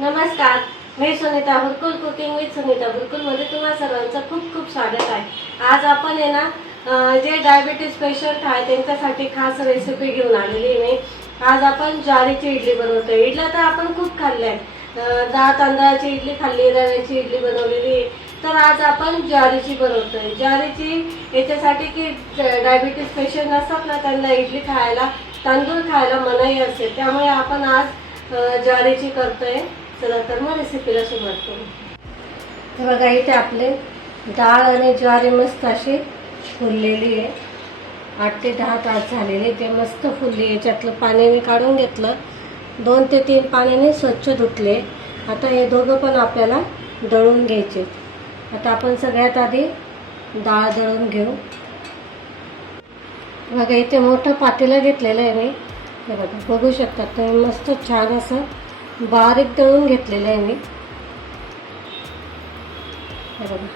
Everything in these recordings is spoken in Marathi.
नमस्कार मी सुनीता हुरकुल कुकिंग विथ सुनीता हुरकुलमध्ये तुम्हा सर्वांचं खूप खूप स्वागत आहे. आज आपण आहे ना जे डायबिटीज पेशंट आहे त्यांच्यासाठी खास रेसिपी घेऊन आलेली मी. आज आपण ज्वारीची इडली बनवतो इडल्या तर आपण खूप खाल्ल्या आहेत. अं, तांदळाची इडली खाल्ली रव्याची इडली बनवलेली आहे. तर आज आपण ज्वारीची बनवतोय. ज्वारीची याच्यासाठी की डायबिटीज पेशंट असतात ना त्यांना इडली खायला तांदूळ खायला मनाई असते. त्यामुळे आपण आज ज्वारीची करतोय. चला तर मग रेसिपीला सुरुवात करू. हे बघा इथे आपले डाळ आणि ज्वारी मस्त अशी फुललेली आहे. आठ ते दहा तास झालेले ते मस्त फुलली याच्यातलं पाणी मी काढून घेतलं. दोन ते तीन पाण्याने स्वच्छ धुतले. आता हे दोघं पण आपल्याला दळून घ्यायचे आता आपण सगळ्यात आधी डाळ दळून घेऊ. बघा इथे मोठं पातेलं घेतलेलं आहे मी. हे बघा बघू शकतात तुम्ही मस्त छान असं बारीक दळून घेतलेलं आहे मी. हे बघा.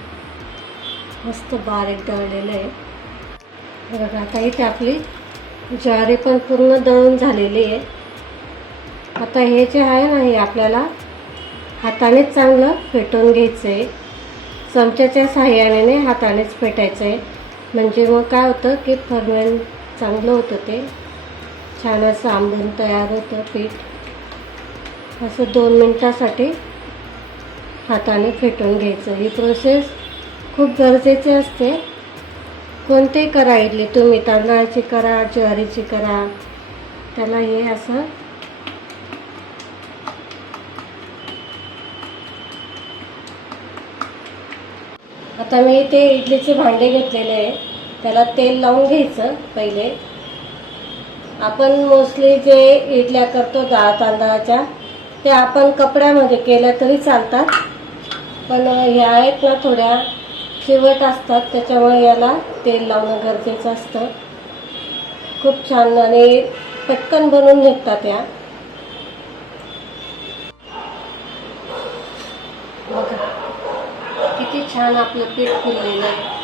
मस्त बारीक दळलेलं आहे. हे बघा आता इथे आपली ज्वारी पण पूर्ण दळून झालेली आहे. आता हे जे आहे ना हे आपल्याला हातानेच चांगलं फेटून घ्यायचं आहे चमच्याच्या साह्याने हातानेच फेटायचं आहे म्हणजे मग काय होतं की फर्मेंट चांगलं होतं ते. छान असं आंबून तयार होतं पीठ. असं दोन मिनटासाठी हाताने फेटून घ्यायचं. ही प्रोसेस खूप गरजेची असते. कोणतेही करा इडली तुम्ही तांदळाची करा ज्वारीची करा. त्याला हे असं आता मी इथे इडलीचे भांडे घेतलेले आहे. त्याला तेल लावून घ्यायचं पहिले. आपण मोस्टली जे इडल्या करतो डाळ तांदळाच्या ते आपण कपड्यामध्ये केल्या तरी चालतात. पण ह्या आहेत ना थोड्या चिवट असतात त्याच्यामुळे याला तेल लावणं गरजेचं असतं. खूप छान आणि पटकन बनवून निघतात या. बघा किती छान आपलं पीठ फुललेलं आहे.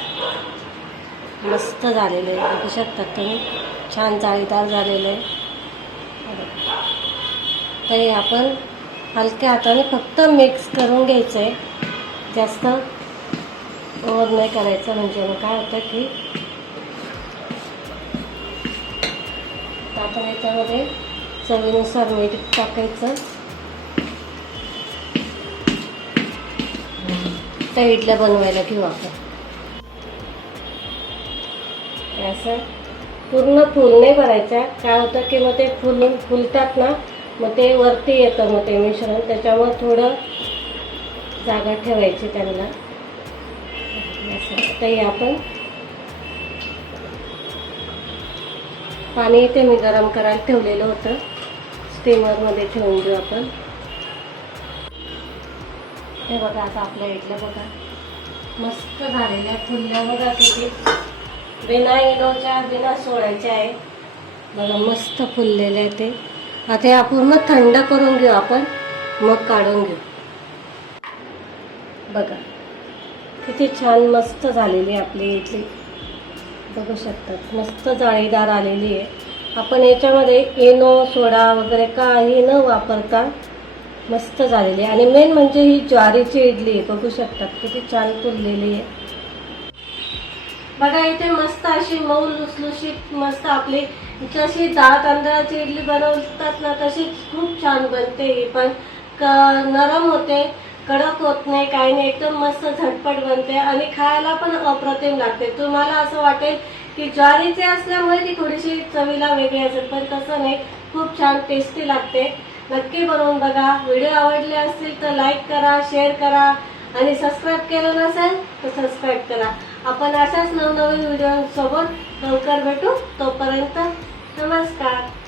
मस्त झालेलं आहे. बघू शकतात तुम्ही छान जाळीदार झालेलं आहे. तर हे आपण हलक्या हाताने फक्त मिक्स करून घ्यायचं आहे जास्त ओव्हर नाही करायचं म्हणजे मग काय होतं की आपण याच्यामध्ये चवीनुसार मीठ टाकायचं. त्या इडल्या बनवायला घेऊ आपण. असं पूर्ण फुल नाही भरायचा. काय होतं की मग ते फुलून फुलतात ना मग ते वरती येतं मग ते मिश्रण त्याच्यामुळे थोडं जागा ठेवायची त्यांना. तरी आपण पाणी इथे मी गरम करायला ठेवलेलं होतं. स्टीमरमध्ये ठेवून देऊ आपण. हे बघा आता आपल्या इथलं बघा. मस्त झालेल्या फुलल्या बघा किती. बिना इनोच्या बिना सोडायच्या आहे. बघा मस्त फुललेलं आहे ते. आता हे पूर्ण थंड करून घेऊ आपण मग काढून घेऊ. बघा किती छान मस्त झालेली आहे आपली इडली. बघू शकतात मस्त जाळीदार आलेली आहे. आपण याच्यामध्ये एनो सोडा वगैरे काही न वापरता मस्त झालेली आहे. आणि मेन म्हणजे ही ज्वारीची इडली आहे बघू शकतात किती छान फुललेली आहे. बघा इथे मस्त अशी मऊ लुसलुशीत मस्त आपली जशी डाळ तांदळाची इडली बनवतात ना तशीच खूप छान बनते ही पण. क- नरम होते कडक होत नाही काही नाही एकदम मस्त झटपट बनते आणि खायला पण अप्रतिम लागते. तुम्हाला असं वाटेल की ज्वारीचे असल्यामुळे ती थोडीशी चवीला वेगळी असेल पण तसं नाही. खूप छान टेस्टी लागते. नक्की बनवून बघा. व्हिडिओ आवडले असतील तर लाईक करा शेअर करा आणि सबस्क्राईब केलं नसेल तर सबस्क्राईब करा. आपण अशाच नवनवीन व्हिडिओसोबत लवकर भेटू. तोपर्यंत नमस्कार.